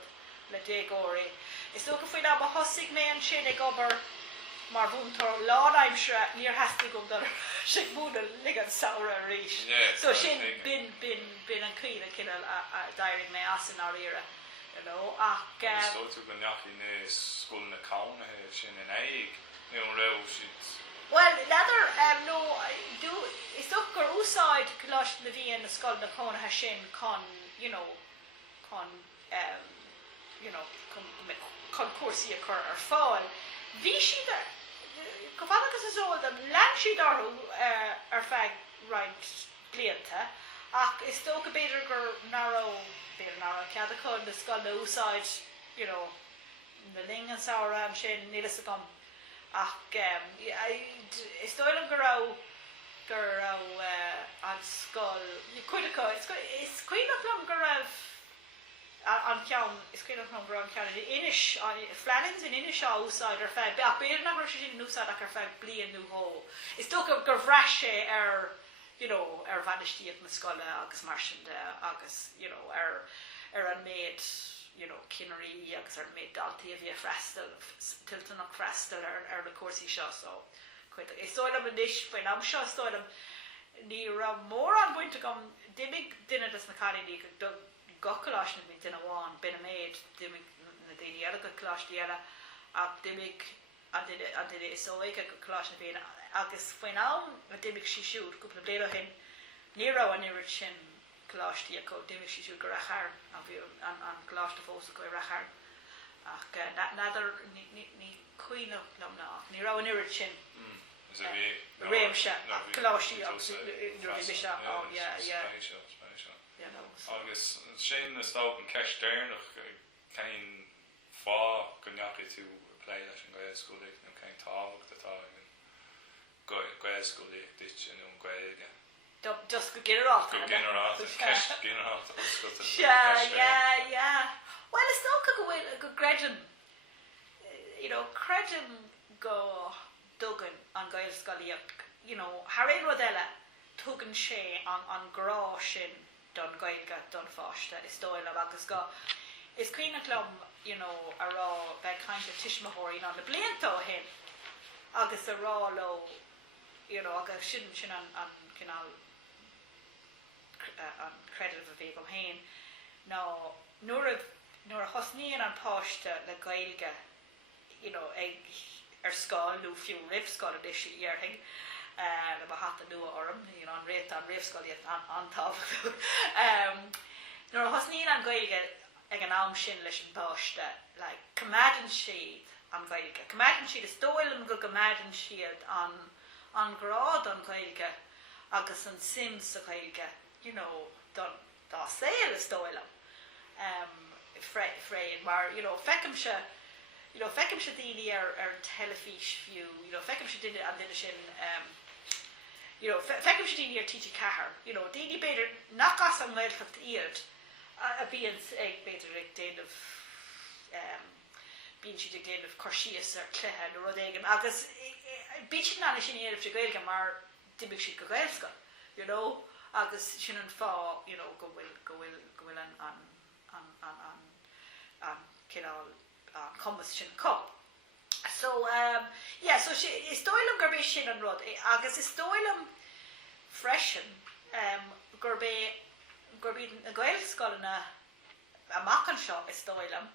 le déagóirí. Is tócha faoin ab a thosaigh mé an sin ag obair mar bhúntar ládaimsre níor heasta go dar sé múna lig an saora a rís. So sin bin an cuiad a cinál a dairigh mé as an áíire. Is tó tú go neachí na scoil na cáinithe sin in éig raibh siad. Well, leather, is toch gur úsáid chlás na bhíon na scoil na cáinithe sin chun cuasaí a chur ar fáil. Bhí siad go bhfuil agus is óil an lean siad orthú ar feadh roimh blianta ach is tócha beidir gur narrow cead a chun na scoil na úsáid na ling an saora an sin nílas a gom ach is dóilm go raibh an scoil is cuineach lom go raibh an ceann is cuineach lom go raibh an ceann inis fleanins in inis á úsáid ar feadh ach beidir nach raibh sin úsáid ach ar feadh bliain nó hó. Is tócha gur bhreis sé ar bhanistíad na scoile agus mar sin de agus ar an méid cinnerí agus ar méid daltaí a bhí freistal tiltúnach freistal ar na cuasaí seo so is stoilm an isis faoin am seo stoilm ní ra mór an buinte gom dimig duine na cádaí go choláis na bhí duine bháin bin a méid dimig na daoine eile go choláistí eile ach dimig an duine is óige go choláis na bhíine agus faoin am a dimig si siúd cúpla bliana hin ní ra an irid sin choláistí a go dimig si siúd go rachar a bhí an choláiste fósa go rachar ach nadidir ní cuineach lom ná ní ra an irid sin réimse choláistí agus sin na stop an ceist déirnach cén fá go neachí tú plé leis an Gaelscoil nó cén tábhacht atá Gaelscoil dit an Gaeilge. Just go generát. Well, it's not go gredan, credan go dugan an Gaelscoil, harin rodella tugan sé an grá sin don Gaeilge don fáiste is dóil agus go is cuineach lom, a rá be kind of tuismitheoirí an na bliantó hin agus a rá lo, agus sin an cinál an credit a bhí gom hain. Ná nuair a thosníonn an páiste le Gaeilge, ag ar scoil nó fiú roimh a dis dhearthing le ba hata nua orm, an réit an roimh an tábhacht. Nuair a thosníonn an Gaeilge ag an am sin leis an páiste, comadann siad an Gaeilge. Comadann siad is dóilm go comadann siad an grád an Gaeilge agus an sims a Gaeilge, dá saoil is dóilm. Frein, mar, fecim se daoine ar telefís fiú, fecim se daoine an duine sin, fecim se daoine ar títe Cathair, daoine beidir nach as an Gaeltacht iad, a bíon ag beidir ag déanamh, bíon siad ag déanamh corsíos ar cluthe nó rud éigin, agus bíon sin anna sin éanamh de Gaeilge mar dimig siad go Gaelscoil, agus sin an fá, go bhfuil comas sin cup. So so is dóilm gur bé sin an rud agus is dóilm freisin gur bé na Gaelscoil na amach an seo is dóilm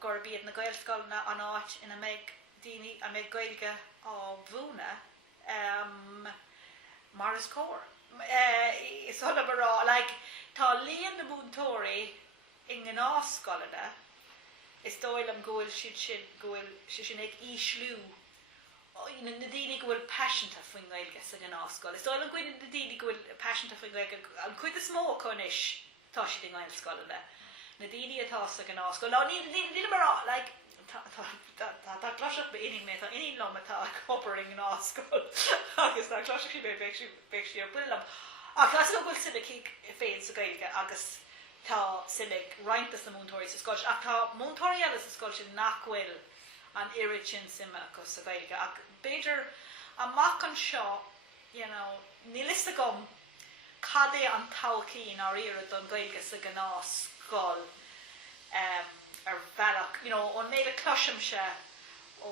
gur bíad na Gaelscoil na an áit ina méid daoine a méid Gaeilge á bhúna mar is cóir. Is thola bará, like, tá líon na Múinteoirí in an áscoilena is dóilm gohfuil sin ag íslú na daoine gohfuil passionanta faoin Gaeilge sa an áscoil. Is dóilm gohfuil na daoine gohfuil passionanta faoin Gaeilge an chuid is mó conis tá siad in Gaelscoilena. Na daoine atá sa an áscoil. Ná ní marrá, like, tá cloiseach be ining mé, tá ining lom atá copper in an áscoil. Agus tá cloiseach sí beag sí ar brillam. Ach las go bhfuil sinnig féin sa Gaeilge agus tá sinnig roimhtas na Múinteoirí sa scoil. Ach tá Múinteoirí eile sa scoil sin nachhfuil an irid sin sima go sa Gaeilge. Ach beidir amach an seo, ní lista gom cad é an tolcín ar iad don Gaeilge sa an áscoil ar bhealach, ón méid a cloisiim se ó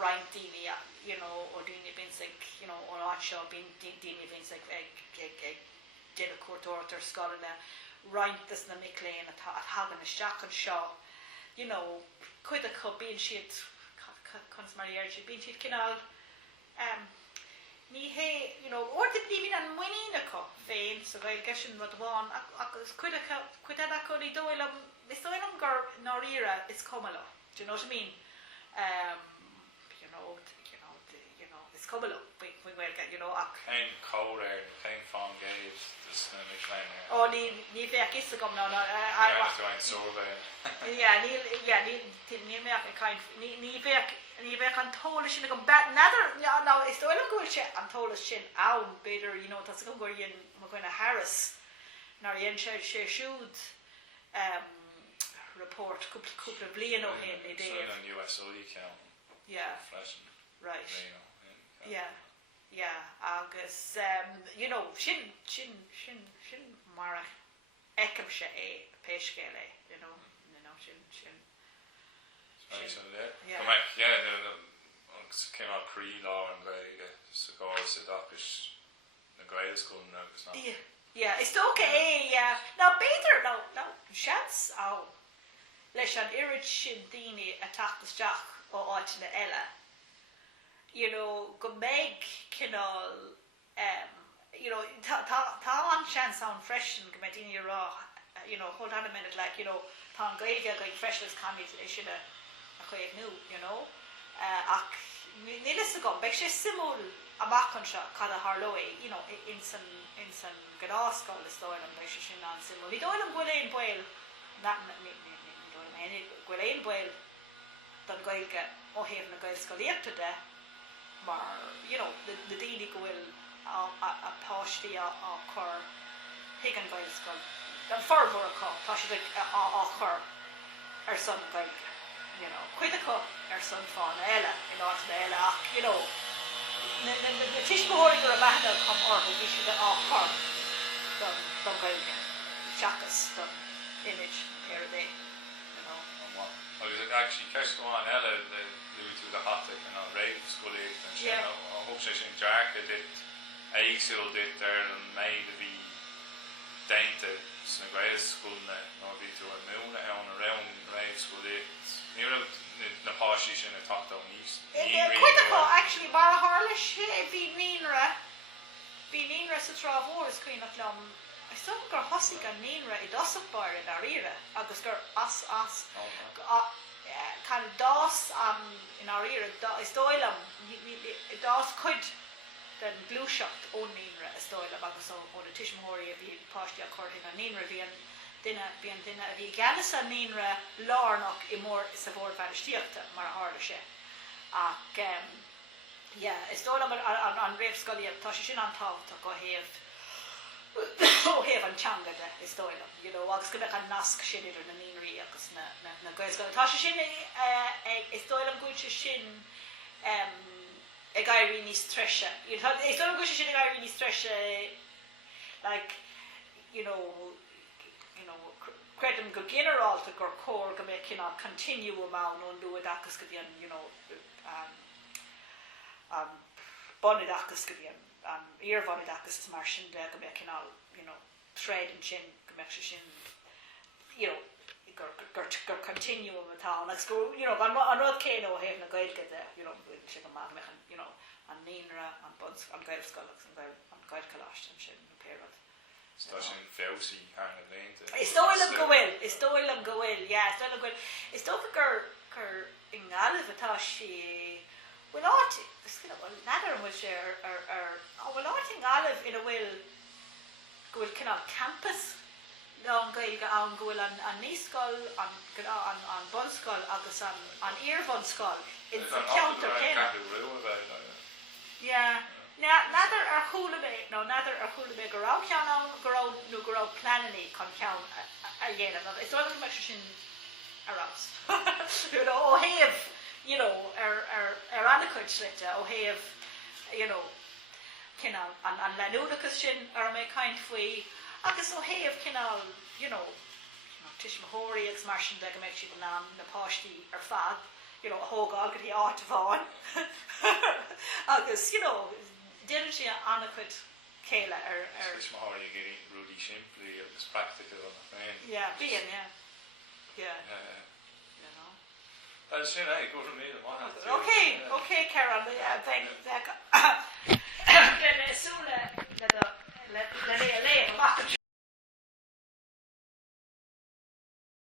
roimh daoine, ó daoine bíonn ón áit seo daoine bíonn ag déanamh cuairteoirt ar scoilena roimhtas na micléin atá hagan isteach an seo, chuid a chu bíonn siad chunas mar dheir siad bíonn siad cinál ní hé, ortid ní bhín an Míníonn go féin sa Gaeilge sin rud bháin agus chuid a chu ní dóilm is dóilm gur náíire is cumala. Do you know what I mean? It's cumala when we're getting, ach. Cain cóir, cain fan gaid, dus na micléin. Oh, ní bheith is a gom ná. Doin survey. Yeah, ní bheith kind. Ní bheith an tóla sin a gom nether. No, is dóilm gohfuil sé an tóla sin ann beidir, tá sa gom gur dhéon mo goine Harris nar dhéon sé siúd report cúpla bliain ó hin I dé. So an USOE count. Yeah. Freshen. Right. Yeah. Agus sin mar eicem sé é péiscéil é, sin. Came out pre-law and Gaeilge, so goes to Agus na Gaelscoil agus ná. Yeah, it's okay, yeah. Now better, no, chance á leis an irid sin daoine a tachtasteach ó áit na eile. Go méid cinál, tá an chance an freisin go méid daoine rá, hold on a minute, like, tá an Gaeilge going freisin canid lei sin a chuig nú, ach ní lista gom, beag sé simúl amach an seo cad a tharlóí, in san Gaelscoil is dóilm beag sé sin an simúl. Ní dóilm bhfuil éon buil, bhfuil éon buil don Gaeilge ó thaobh na Gaelscoilíochta de, mar, na daoine go bhfuil a páistí á chur hiag an Gaelscoil. An farmhór acu, tá siad á chur ar son Gaeilge. Chuid a chu ar son fáin eile in áit na eile ach, na tuismitheoirí gur a bheithna chum orthu bhí siad á chur don Gaeilge. Seachas don image ar a dé. Agus actually ceist go an eile luú tú the hatta an raibh scoile an sin a thug sé sin dearcha dit éagsúla dit ar an méid a bhí dainte sna Gaelscoil ná bhí tú an Mhúineadh an a raibh raibh scoile ní raibh na páisí sin a tata ó níos. Chuid a chu actually mar a tharla sé bhí Míníonn sa Trá Mhór is cuioinach lom. I still gur hosig an Míníonn I dosach bar in áíire agus gur as kind of das in áíire is dóilm I das chuid den glúiseacht ó Míníonn is dóilm agus ó na tuismitheoirí a bhí páistí a chuirthaí an Míníonn bhí an duine a bhí geannas an Míníonn lárnach I mór sa bhór bhanistíochta mar a tharla sé ach is dóilm an raibh scoile tá sé sin an tábhacht go thaobh ó thaobh an teanga de is dóilm agus go bheith an nasc sin idir na Míníonn agus na Gaelscoil tá sé sin is dóilm gúil sé sin ag éirí níos treise is dóilm gúil sé sin ag éirí níos treise like Credum go generalta gur cór go mé cinál continuum an luad agus go bhíon, bonid agus go bhíon, íorhhanid agus mar sin de go mé cinál, thread an sin go mé sin, gur continuum atá. Agus go, an rud céin ó héamh na Gaeilge de, sin go mag mechan, an Míníonn, an Gaelscoil agus an Gaelscoil an sin na péad. Tá sin fésaí hang a bléanta. Is dóil am go bhfuil, Is dóil am go bhfuil. Is dócha gur in ngáileh atá si bhfuil áit, nádar bhfuil sé bhfuil áit in ngáileh ina bhfuil go bhfuil cinál campus an Gaeilge an go bhfuil an níoscoil, an bonscoil agus an íorhhanscoil. It's a counter céine. Yeah. Nádar ar chúla mé, go rá ceann go rá pleannaí chun ceann a dhéanamh. Is dóil me sin arás. Ó héamh, ar annacuid slite, ó héamh, cinál an leanúdachas sin ar mé caint faoi, agus ó héamh cinál, tuismitheoirí agus mar sin de go méid si na páistí ar fad, thógáil go dtí áit bháin. Agus, Déanann sé annacuid céile ar... Tuismitheoirí géirí rudí siimplí agus practical an féin. Bíon, Sin go mé Okay, Karen,